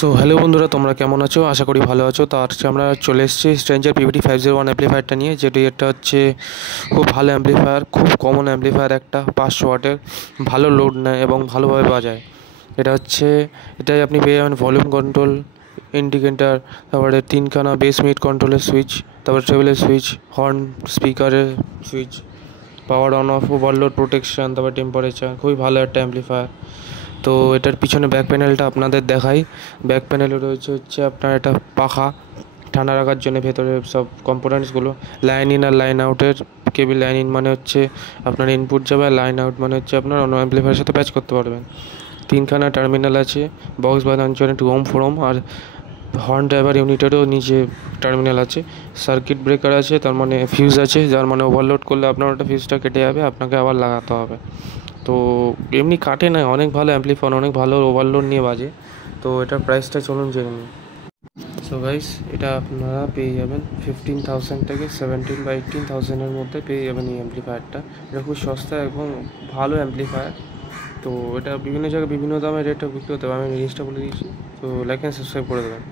So hello বন্ধুরা, তোমরা কেমন আছো? আশা করি ভালো আছো। তো আজকে আমরা চলে এসেছি স্ট্রেঞ্জার পিভিটি 501 অ্যাম্প্লিফায়ারটা নিয়ে, যেটি এটা হচ্ছে খুব ভালো অ্যাম্প্লিফায়ার, খুব কমন অ্যাম্প্লিফায়ার, একটা 500 ওয়াটের, ভালো লোড নেয় এবং ভালোভাবে বাজায়। এটাই আপনি পেয়ে যাবেন ভলিউম কন্ট্রোল, ইন্ডিকেটার, তারপরে 3খানা বেস মিড কন্ট্রোলের সুইচ, তারপরে ট্রেবলের সুইচ, হর্ন স্পিকারের switch, power on of, overload protection, তারপরে টেম্পারেচার। খুবই ভালো একটা অ্যাম্প্লিফায়ার। তো এটার পিছনে ব্যাক প্যানেলটা আপনাদের দেখাই। ব্যাক প্যানেলে হচ্ছে আপনার একটা পাখা ঠান্ডা রাখার জন্য, ভেতরে সব কম্পোনেন্টসগুলো। লাইন ইন আর লাইন আউটের কেবল, লাইন ইন মানে হচ্ছে আপনার ইনপুট যাবে, আর লাইন আউট মানে হচ্ছে আপনার অন্য অ্যাম্প্লিফায়ারের সাথে প্যাচ করতে পারবেন। 3খানা টার্মিনাল আছে, বক্স বাজানোর জন্য 2 ohm 4 ohm, আর হর্ন ড্রাইভার ইউনিটেরও নিচে টার্মিনাল আছে। সার্কিট ব্রেকার আছে, তার মানে ফিউজ আছে, যার মানে ওভারলোড করলে আপনার ওটা ফিউজটা কেটে যাবে, আপনাকে আবার লাগাতে হবে। তো এমনি কাটে না, অনেক ভালো অ্যাম্প্লিফায়ার, অনেক ভালো ওভারলোড নিয়ে বাজে। তো এটার প্রাইসটা চলুন জেনে নিন। সো গাইস, এটা আপনারা পেয়ে যাবেন 15,000 থেকে 17 বা 18,000-এর মধ্যে পেয়ে যাবেন এই অ্যাম্প্লিফায়ারটা। এটা খুব সস্তা এবং ভালো অ্যাম্প্লিফায়ার। তো এটা বিভিন্ন জায়গায় বিভিন্ন দামে রেটটা বিক্রি হতে হবে, আমি জিনিসটা বলে দিয়েছি। তো লাইক অ্যান্ড সাবস্ক্রাইব করে দেবেন।